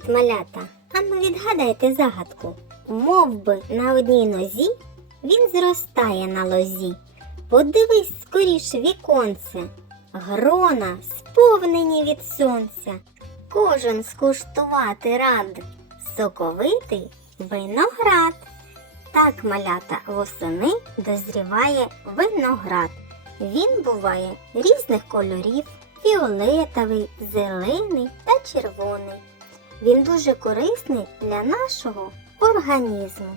Привіт, малята! А ну відгадайте загадку. Мов би на одній нозі він зростає на лозі. Подивись скоріш віконце, грона сповнені від сонця. Кожен скуштувати рад, соковитий виноград. Так, малята, восени дозріває виноград. Він буває різних кольорів фіолетовий, зелений та червоний. Він дуже корисний для нашого організму.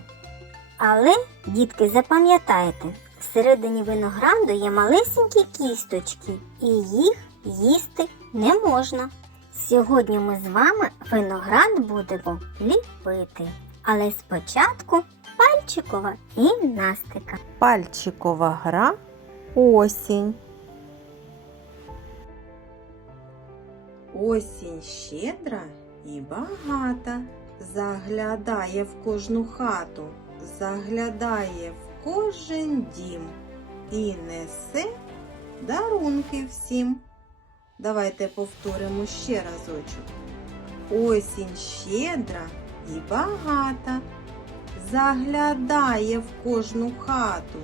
Але, дітки, запам'ятайте, всередині винограду є малесенькі кісточки, і їх їсти не можна. Сьогодні ми з вами виноград будемо ліпити. Але спочатку пальчикова гімнастика. Пальчикова гра осінь. Осінь щедра і багата, заглядає в кожну хату, заглядає в кожен дім і несе дарунки всім. Давайте повторимо ще разочок. Осінь щедра і багата, заглядає в кожну хату,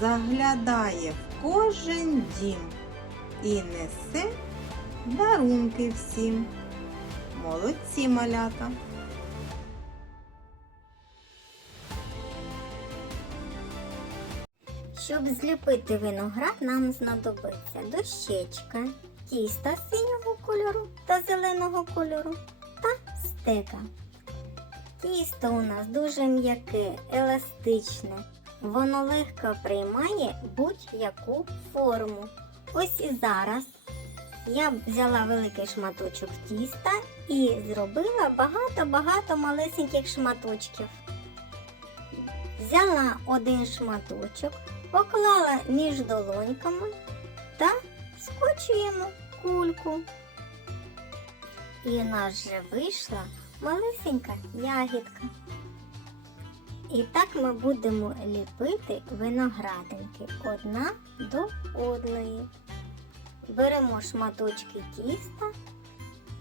заглядає в кожен дім і несе дарунки всім. Молодці малята! Щоб зліпити виноград, нам знадобиться дощечка, тісто синього кольору та зеленого кольору та стека. Тісто у нас дуже м'яке, еластичне. Воно легко приймає будь-яку форму. Ось і зараз я взяла великий шматочок тіста і зробила багато-багато малесеньких шматочків. Взяла один шматочок, поклала між долоньками та скочуємо кульку. І у нас вже вийшла малесенька ягідка. І так ми будемо ліпити виноградинки одна до одної. Беремо шматочки тіста,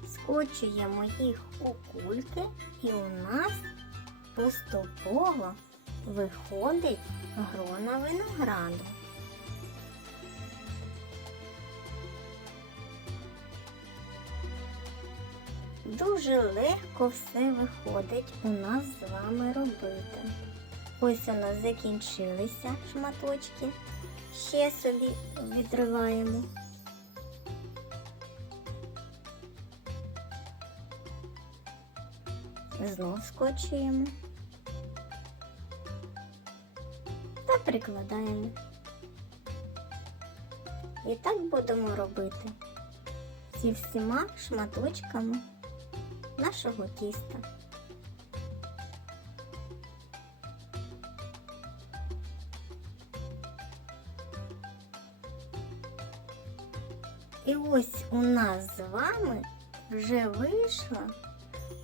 скочуємо їх у кульки, і у нас поступово виходить грона винограду. Дуже легко все виходить у нас з вами робити. Ось у нас закінчилися шматочки. Ще собі відриваємо. Знов скочуємо та прикладаємо. І так будемо робити зі всіма шматочками нашого тіста. І ось у нас з вами вже вийшла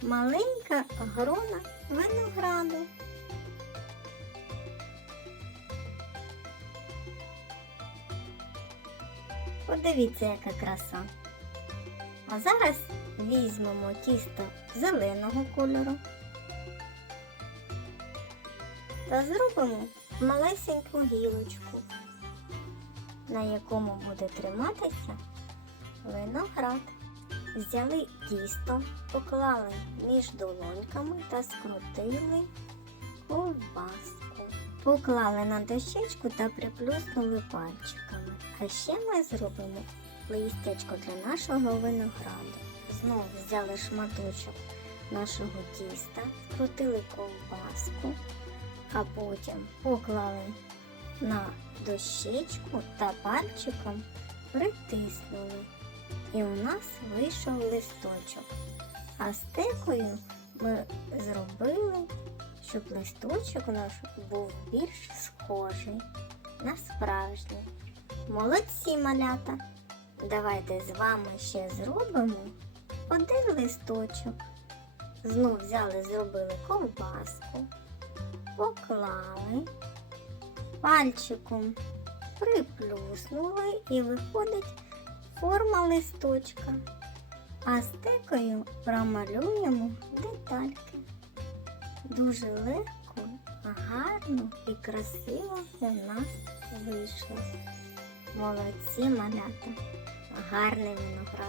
маленька грона винограду. Подивіться, яка краса. А зараз візьмемо тісто зеленого кольору та зробимо малесеньку гілочку, на якому буде триматися виноград. Взяли тісто, поклали між долоньками та скрутили ковбаску. Поклали на дощечку та приплюснули пальчиками. А ще ми зробимо листячко для нашого винограду. Знову взяли шматочок нашого тіста, скрутили ковбаску, а потім поклали на дощечку та пальчиком притиснули. І у нас вийшов листочок. А стекою ми зробили, щоб листочок наш був більш схожий на справжній. Молодці малята! Давайте з вами ще зробимо один листочок. Знов взяли, зробили ковбаску, поклали, пальчиком приплюснули і виходить форма листочка. А стикою промалюємо детальки. Дуже легко, гарно і красиво у нас вийшло. Молодці малята, гарний виноград.